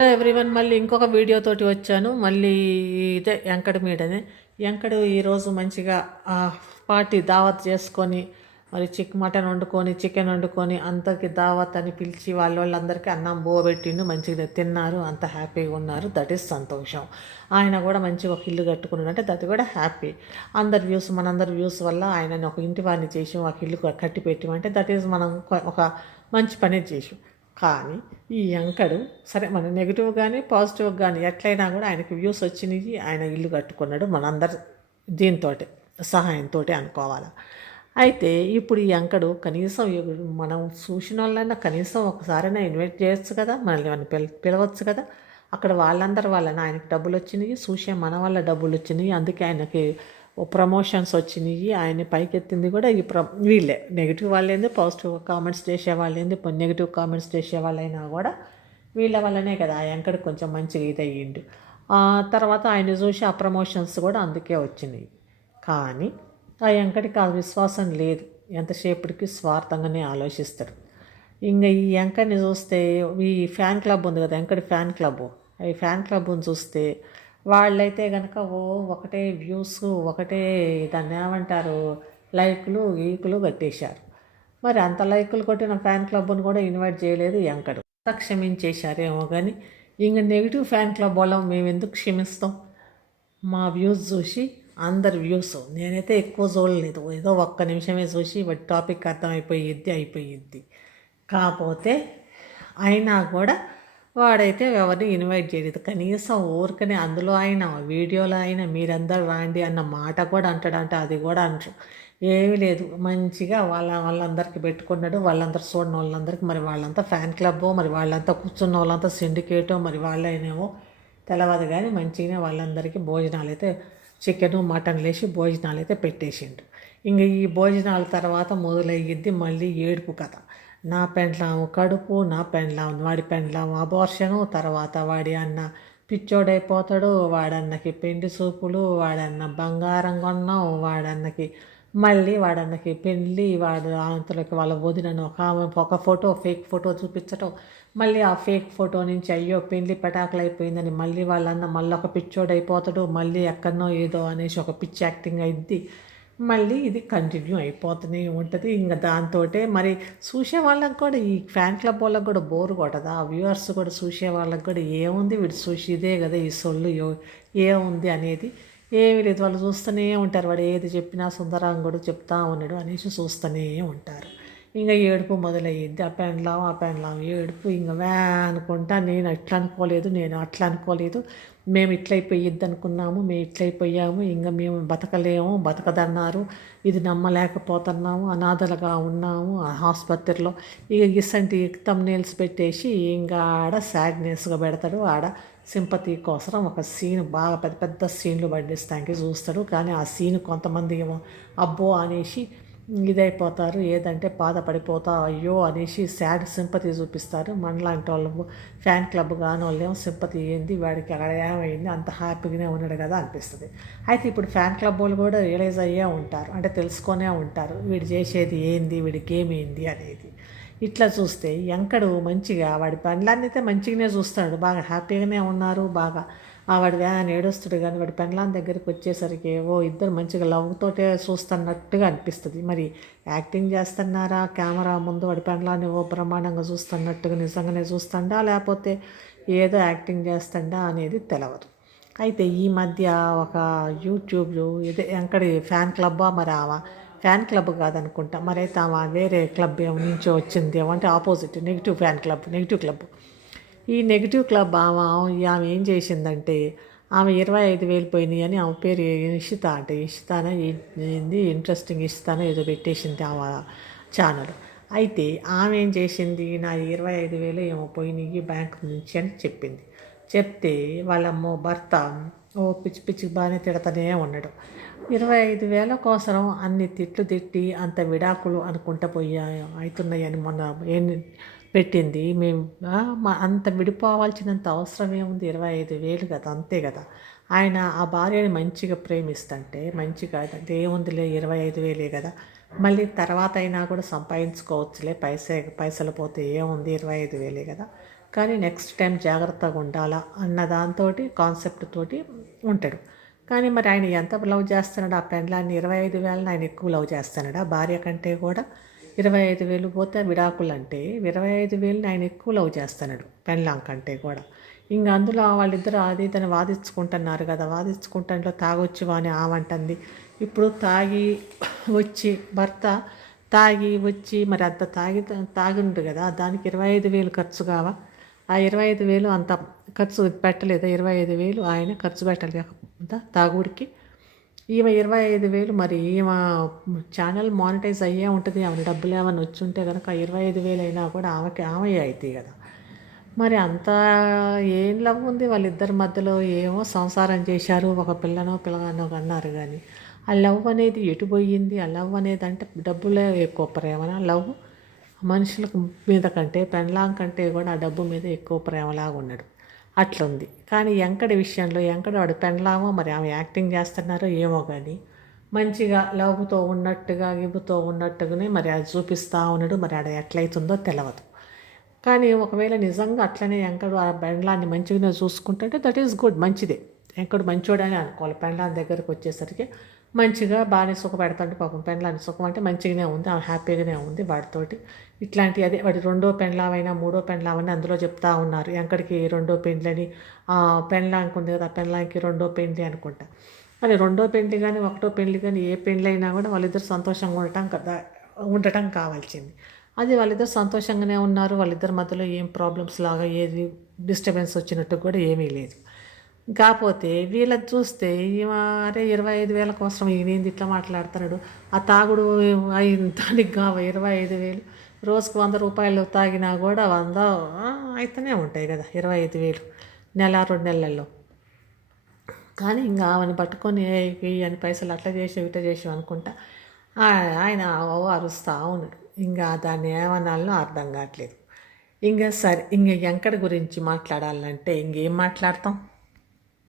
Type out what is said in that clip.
Everyone మళ్ళీ ఇంకొక వీడియోతోటి వచ్చాను. మళ్ళీ ఇదే యంకడు మీదనే. యంకడు ఈరోజు మంచిగా పార్టీ దావత్ చేసుకొని మరి మటన్ వండుకొని చికెన్ వండుకొని అందరికి దావత్ అని పిలిచి వాళ్ళందరికీ అన్నం పెట్టిండు. మంచిగా తిన్నారు, అంత హ్యాపీగా ఉన్నారు. దట్ ఈస్ సంతోషం. ఆయన కూడా మంచిగా ఒక ఇల్లు కట్టుకున్నాడు అంటే దట్ కూడా హ్యాపీ. మనందరి వ్యూస్ వల్ల ఆయనని ఒక ఇంటి వారిని చేసి ఒక ఇల్లు కట్టి పెట్టామంటే దట్ ఈస్ మనం ఒక మంచి పని చేసాం. కానీ ఈ యంకడు సరే మన నెగిటివ్ కానీ పాజిటివ్ కానీ ఎట్లయినా కూడా ఆయనకి వ్యూస్ వచ్చినాయి, ఆయన ఇల్లు కట్టుకున్నాడు మనందరి దీంతో సహాయంతో అనుకోవాలి. అయితే ఇప్పుడు ఈ యంకడు కనీసం మనం చూసిన వాళ్ళైనా కనీసం ఒకసారైనా ఇన్వైట్ చేయొచ్చు కదా, మనల్ని మనం పిలవచ్చు కదా. అక్కడ వాళ్ళందరి వలన ఆయనకి డబ్బులు వచ్చినాయి, చూసే మన వల్ల డబ్బులు వచ్చినాయి, అందుకే ఆయనకి ప్రమోషన్స్ వచ్చినాయి. ఆయన పైకెత్తింది కూడా వీళ్ళే. నెగిటివ్ వాళ్ళేంది, పాజిటివ్ కామెంట్స్ చేసే వాళ్ళేంది, నెగిటివ్ కామెంట్స్ చేసే వాళ్ళైనా కూడా వీళ్ళ వల్లనే కదా ఆ యాంకర్ కొంచెం మంచిగా ఇదయ్యిండు. తర్వాత ఆయన చూసి ఆ ప్రమోషన్స్ కూడా అందుకే వచ్చినాయి. కానీ ఆ యాంకర్కి ఆ విశ్వాసం లేదు, ఎంతసేపటికి స్వార్థంగానే ఆలోచిస్తాడు. ఇంకా ఈ యాంకర్ని చూస్తే ఈ ఫ్యాన్ క్లబ్ ఉంది కదా, యాంకర్ ఫ్యాన్ క్లబ్, ఈ ఫ్యాన్ క్లబ్ని చూస్తే వాళ్ళైతే కనుక ఒకటే వ్యూస్, ఒకటే దాన్ని ఏమంటారు లైకులు గీకులు కట్టేశారు. మరి అంత లైకులు కొట్టిన ఫ్యాన్ క్లబ్ను కూడా ఇన్వైట్ చేయలేదు యంకడు. అంత క్షమించేశారేమో కానీ ఇంక నెగిటివ్ ఫ్యాన్ క్లబ్ వల్ల మేము ఎందుకు క్షమిస్తాం? మా వ్యూస్ చూసి అందరి వ్యూస్ నేనైతే ఎక్కువ చూడలేదు, ఏదో ఒక్క నిమిషమే చూసి వాటి టాపిక్ అయిపోయిద్ది. కాకపోతే అయినా కూడా వాడైతే ఎవరిని ఇన్వైట్ చేయలేదు. కనీసం ఊరికనే అందులో అయినా వీడియోలో అయినా మీరందరూ రాండి అన్న మాట కూడా అంటాడంటే అది కూడా అంటారు. ఏమీ లేదు, మంచిగా వాళ్ళందరికీ పెట్టుకున్నాడు. వాళ్ళందరూ చూడని వాళ్ళందరికీ మరి వాళ్ళంతా ఫ్యాన్ క్లబ్బో, మరి వాళ్ళంతా కూర్చున్న వాళ్ళంతా సిండికేటో, మరి వాళ్ళైనేమో తెలవదు. కానీ మంచిగానే వాళ్ళందరికీ భోజనాలు అయితే చికెను మటన్ లేచి భోజనాలు అయితే పెట్టేసిండు. ఇంక ఈ భోజనాల తర్వాత మొదలయ్యిద్ది మళ్ళీ ఏడుపు కథ. నా పెండ్లాము కడుపు, నా పెండ్లాము వాడి పెండ్లాము అబార్షను, తర్వాత వాడి అన్న పిచ్చోడైపోతాడు, వాడన్నకి పెండి సూపులు, వాడన్న బంగారం కొన్నాం, వాడన్నకి పెళ్ళి, వాడు అంతలోకి వాళ్ళ వదినను ఒక ఫోటో ఫేక్ ఫోటో చూపించటం, మళ్ళీ ఆ ఫేక్ ఫోటో నుంచి అయ్యో పెళ్ళి పెటాకులు అయిపోయిందని మళ్ళీ మళ్ళీ ఒక పిచ్చోడైపోతాడు, మళ్ళీ ఎక్కడనో ఏదో అనేసి ఒక పిచ్చి యాక్టింగ్ అయింది. మళ్ళీ ఇది కంటిన్యూ అయిపోతూనే ఉంటుంది. ఇంకా దాంతో మరి చూసే వాళ్ళకి కూడా ఈ ఫ్యాన్ క్లబ్ వాళ్ళకి కూడా బోర్ కొట్టదా, ఆ వ్యూవర్స్ కూడా చూసే వాళ్ళకి కూడా ఏముంది వీడు చూసి ఇదే కదా ఈ సొల్లు ఏముంది అనేది ఏమీ లేదు. వాళ్ళు చూస్తూనే ఉంటారు, వాడు ఏది చెప్పినా సుందరాంగుడు చెప్తా ఉన్నాడు అనేసి చూస్తూనే ఉంటారు. ఇంకా ఏడుపు మొదలయ్యింది. ఆ పెండ్లాం ఏడుపు ఇంకా అనుకుంటా నేను అట్లా అనుకోలేదు, మేము ఇట్లయిపోయిద్ది అనుకున్నాము, మేము ఇట్లయిపోయాము, ఇంకా మేము బతకదన్నారు, ఇది నమ్మలేకపోతున్నాము, అనాథలుగా ఉన్నాము ఆ ఆసుపత్రిలో. ఇక ఇసంటి థంబ్నెయిల్స్ పెట్టేసి ఇంకా ఆడ సాడ్నెస్గా పెడతాడు. ఆడ సింపతి కోసం ఒక సీన్ బాగా పెద్ద పెద్ద సీన్లు పండిస్తానికి చూస్తాడు. కానీ ఆ సీన్ కొంతమంది ఏమో అబ్బో అనేసి ఇదైపోతారు, ఏదంటే బాధపడిపోతా అయ్యో అనేసి సాడ్ సింపతి చూపిస్తారు. మనలాంటి వాళ్ళు ఫ్యాన్ క్లబ్ కాని వాళ్ళు ఏమో సింపతి ఏంది వాడికి అక్కడ ఏమైంది అంత హ్యాపీగానే ఉన్నాడు కదా అనిపిస్తుంది. అయితే ఇప్పుడు ఫ్యాన్ క్లబ్ వాళ్ళు కూడా రియలైజ్ అయ్యే ఉంటారు, అంటే తెలుసుకొనే ఉంటారు వీడు చేసేది ఏంది, వీడి గేమ్ ఏంది అనేది. ఇట్లా చూస్తే యంకడు మంచిగా వాడి పనులన్నీ అయితే మంచిగానే చూస్తాడు, బాగా హ్యాపీగానే ఉన్నారు. బాగా వాడు వ్యాన్ ఏడుస్తాడు. కానీ వాడి పెండ్లాం దగ్గరికి వచ్చేసరికి ఇద్దరు మంచిగా లవ్తోటే చూస్తున్నట్టుగా అనిపిస్తుంది. మరి యాక్టింగ్ చేస్తున్నారా కెమెరా ముందు వాడి పెండ్లాన్ని బ్రహ్మాండంగా చూస్తున్నట్టుగా నిజంగానే చూస్తుండా, లేకపోతే ఏదో యాక్టింగ్ చేస్తుండా అనేది తెలియదు. అయితే ఈ మధ్య ఒక యూట్యూబ్లో ఇదే యంకడి ఫ్యాన్ క్లబ్బా, మరి ఆమె ఫ్యాన్ క్లబ్ కాదనుకుంటా, మరైతే ఆమె వేరే క్లబ్ నుంచో వచ్చింది ఏమంటే ఆపోజిట్ నెగిటివ్ క్లబ్. ఈ నెగిటివ్ క్లబ్ ఆమె ఏం చేసిందంటే ఆమె 25,000 పోయినాయి అని ఆమె పేరు ఇషితాన ఏంది ఇంట్రెస్టింగ్ ఇషితాన ఏదో పెట్టేసింది ఆమె ఛానల్. అయితే ఆమె ఏం చేసింది, నా 25,000 ఏమో పోయినాయి బ్యాంక్ నుంచి అని చెప్తే వాళ్ళ భర్త పిచ్చి పిచ్చికి బాగానే తిడతానే ఉన్నాడు. 25,000 కోసం అన్ని తిట్లు తిట్టి అంత విడాకులు అనుకుంటా అవుతున్నాయని మొన్న పెట్టింది. మేము అంత విడిపోవాల్సినంత అవసరం ఏముంది, 25,000 కదా, అంతే కదా. ఆయన ఆ భార్యని మంచిగా ప్రేమిస్తుంటే మంచిగా అంటే ఏముందిలే 25,000 కదా, మళ్ళీ తర్వాత అయినా కూడా సంపాదించుకోవచ్చులే, పైసలు పోతే ఏముంది 25,000 కదా, కానీ నెక్స్ట్ టైం జాగ్రత్తగా ఉండాలా అన్న దాంతో కాన్సెప్ట్ తోటి ఉంటాడు. కానీ మరి ఆయన ఎంత లవ్ చేస్తున్నాడు ఆ పెండ్లాన్ని? 25,000 ఆయన ఎక్కువ లవ్ చేస్తున్నాడా భార్య కంటే కూడా? 25,000 పోతే విడాకులు అంటే 25,000 ఆయన ఎక్కువ లవ్ చేస్తున్నాడు పెండ్లాం కంటే కూడా. ఇంకా అందులో వాళ్ళిద్దరు అది ఇదని వాదించుకుంటున్నారు కదా, వాదించుకుంటాంట్లో తాగొచ్చి వాని ఆమంటుంది. ఇప్పుడు తాగి వచ్చి భర్త తాగి వచ్చి మరి అంత తాగిండు కదా, దానికి 25,000 ఖర్చు కావా? ఆ 25,000 అంత ఖర్చు పెట్టలేదా? 25,000 ఆయన ఖర్చు పెట్టలేకపోతే తాగుడికి. ఈమె 25,000 మరి ఈమె ఛానల్ మానిటైజ్ అయ్యే ఉంటుంది. ఆమె డబ్బులు ఏమైనా వచ్చి ఉంటే కనుక 25,000 అయినా కూడా ఆమె అవుతాయి కదా. మరి అంత ఏం లవ్ ఉంది వాళ్ళిద్దరి మధ్యలో? ఏమో సంసారం చేశారు, ఒక పిల్లగానో అన్నారు కానీ ఆ లవ్ అనేది ఎటు పోయింది? ఆ లవ్ అనేది అంటే డబ్బులే ఎక్కువ ప్రేమనా లవ్? మనుషులకు మీద కంటే పెండ్లాం కంటే కూడా ఆ డబ్బు మీద ఎక్కువ ప్రేమలాగా ఉన్నాడు. అట్లుంది. కానీ ఎంకడి విషయంలో వాడు పెండ్లామో మరి ఆమె యాక్టింగ్ చేస్తున్నారో ఏమో కానీ మంచిగా లవ్తో ఉన్నట్టుగా గివ్వుతో ఉన్నట్టుగానే మరి అది చూపిస్తూ ఉన్నాడు. మరి ఆడ ఎట్లయితుందో తెలియదు. కానీ ఒకవేళ నిజంగా అట్లనే ఎంకడు ఆ పెండ్లాన్ని మంచిగానే చూసుకుంటుంటే దట్ ఈస్ గుడ్, మంచిదే. ఎంకడు మంచోడని అనుకోవాలి. పెండ్లాన్ని దగ్గరకు వచ్చేసరికి మంచిగా బాగానే సుఖపెడతాడు పాపం. పెండ్లాన్ని సుఖం అంటే మంచిగానే ఉంది, ఆమె హ్యాపీగానే ఉంది వాడితోటి. ఇట్లాంటి అదే వాడి రెండో పెండ్లామైనా మూడో పెండ్లామైనా అందులో చెప్తా ఉన్నారు. ఎంకడికి రెండో పెండ్లని పెండ్లాంకి ఉంది కదా, పెండ్లాంకి రెండో పెండ్లి అనుకుంటా. అది రెండో పెండ్లి కానీ ఒకటో పెండ్లి కానీ ఏ పెండ్లి అయినా కూడా వాళ్ళిద్దరు సంతోషంగా ఉండటం కావాల్సింది. అది వాళ్ళిద్దరు సంతోషంగానే ఉన్నారు. వాళ్ళిద్దరి మధ్యలో ఏం ప్రాబ్లమ్స్ లాగా ఏది డిస్టర్బెన్స్ వచ్చినట్టు కూడా ఏమీ లేదు. కాకపోతే వీళ్ళది చూస్తే అరే 25,000 కోసం ఈయనేంది ఇట్లా మాట్లాడుతున్నాడు? ఆ తాగుడు దానికి కావ 25,000, రోజుకు 100 రూపాయలు తాగినా కూడా 100 అయితేనే ఉంటాయి కదా 25,000 నెల 2 నెలల్లో. కానీ ఇంకా ఆమెను పట్టుకొని అని పైసలు అట్లా చేసావు ఇట్లా చేసావు అనుకుంటా ఆయన అరుస్తూ ఉన్నాడు. ఇంకా దాన్ని ఏమనాలనో అర్థం కావట్లేదు. ఇంకా సరే, ఇంక ఎంకడ గురించి మాట్లాడాలంటే ఇంకేం మాట్లాడతాం?